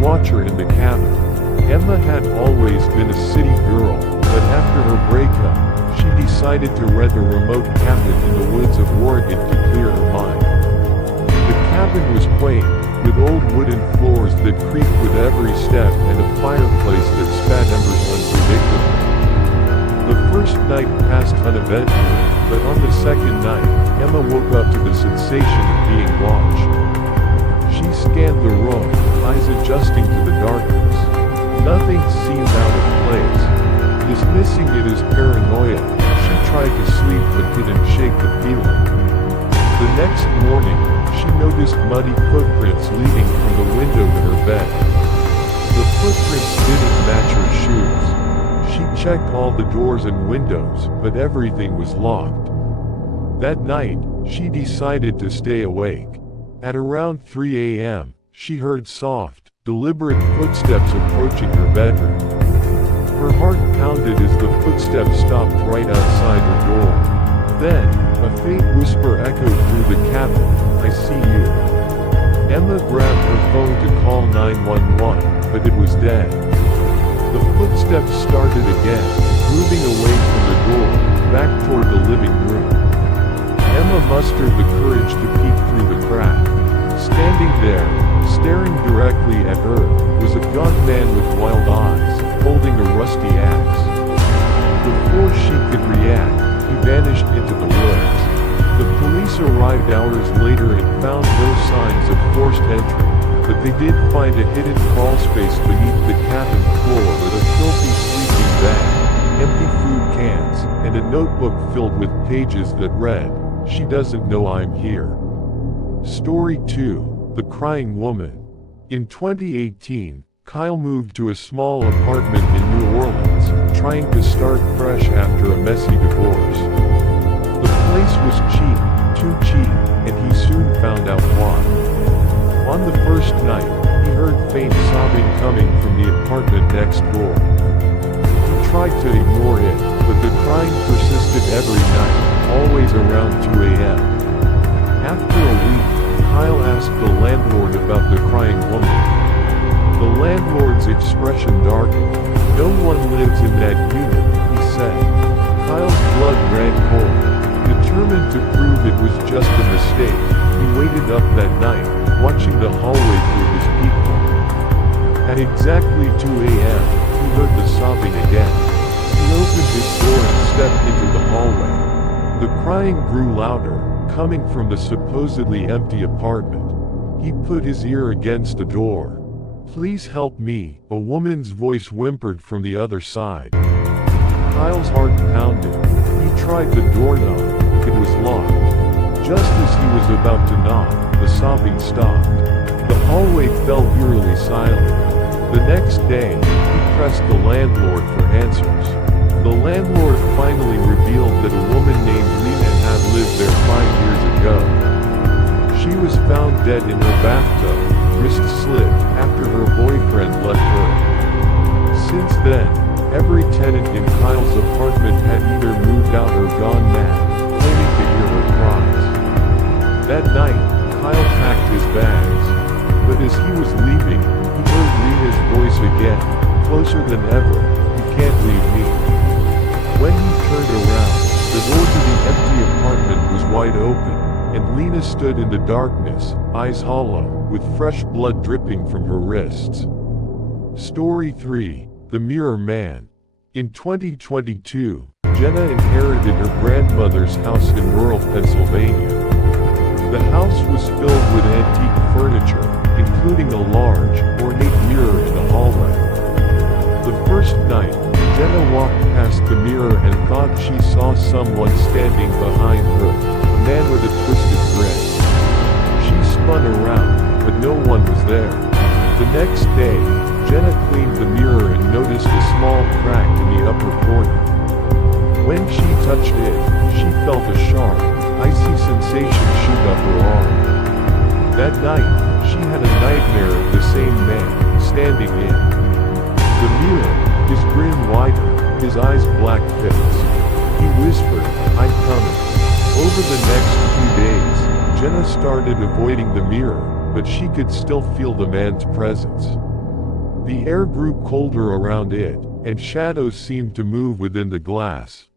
watcher in the cabin. Emma had always been a city girl, but after her breakup, she decided to rent a remote cabin in the woods of Oregon to clear her mind. The cabin was quaint, with old wooden floors that creaked with every step and a fireplace that spat embers unpredictably. The first night passed uneventfully, but on the second night, Emma woke up to the sensation of being watched. She scanned the room, eyes adjusting to the darkness. Nothing seemed out of place. Dismissing it as paranoia, she tried to sleep but couldn't shake the feeling. The next morning, she noticed muddy footprints leading from the window to her bed. The footprints didn't match her shoes. She checked all the doors and windows, but everything was locked. That night, she decided to stay awake. At around 3 a.m., she heard soft, deliberate footsteps approaching her bedroom. Her heart pounded as the footsteps stopped right outside her door. Then, a faint whisper echoed through the cabin, "I see you." Emma grabbed her phone to call 911, but it was dead. The footsteps started again, moving away from the door, back toward the living room. Emma mustered the courage to peek through the crack. Standing there, staring directly at her, was a gaunt man with wild eyes, holding a rusty axe. Before she could react, he vanished into the woods. The police arrived hours later and found no signs of forced entry, but they did find a hidden crawl space beneath the cabin floor with a filthy sleeping bag, empty food cans, and a notebook filled with pages that read, "She doesn't know I'm here." Story 2, The Crying Woman. In 2018, Kyle moved to a small apartment in New Orleans, trying to start fresh after a messy divorce. The place was cheap, too cheap, and he soon found out why. On the first night, he heard faint sobbing coming from the apartment next door. He tried to ignore it, but the crying persisted every night, always around 2 a.m. After a week, Kyle asked the landlord about the crying woman. The landlord's expression darkened. "No one lives in that unit," he said. Kyle's blood ran cold. Determined to prove it was just a mistake, he waited up that night, watching the hallway through his peephole. At exactly 2 a.m., he heard the sobbing again. He opened his door and stepped into the hallway. The crying grew louder, coming from the supposedly empty apartment. He put his ear against the door. "Please help me," a woman's voice whimpered from the other side. Kyle's heart pounded. He tried the doorknob. It was locked. Just as he was about to knock, the sobbing stopped. The hallway fell eerily silent. The next day, he pressed the landlord for answers. The landlord finally revealed that a woman named Lena had lived there 5 years ago. She was found dead in her bathtub, wrist slit, after her boyfriend left her. Since then, every tenant in Kyle's apartment had either moved out or gone mad, claiming to hear her cries. That night, Kyle packed his bags. But as he was leaving, he heard Lena's voice again, closer than ever, "You can't leave me." When he turned around, the door to the empty apartment was wide open, and Lena stood in the darkness, eyes hollow, with fresh blood dripping from her wrists. Story 3, The Mirror Man. In 2022, Jenna inherited her grandmother's house in rural Pennsylvania. The house was filled with antique furniture, including a large, ornate mirror in the hallway. The first night, Jenna walked past the mirror and thought she saw someone standing behind her, a man with a twisted grin. She spun around, but no one was there. The next day, Jenna cleaned the mirror and noticed a small crack in the upper corner. When she touched it, she felt a sharp, icy sensation shoot up her arm. That night, she had a nightmare of the same man, standing in the mirror, his grin wider, his eyes black pits. He whispered, "I'm coming." Over the next few days, Jenna started avoiding the mirror, but she could still feel the man's presence. The air grew colder around it, and shadows seemed to move within the glass.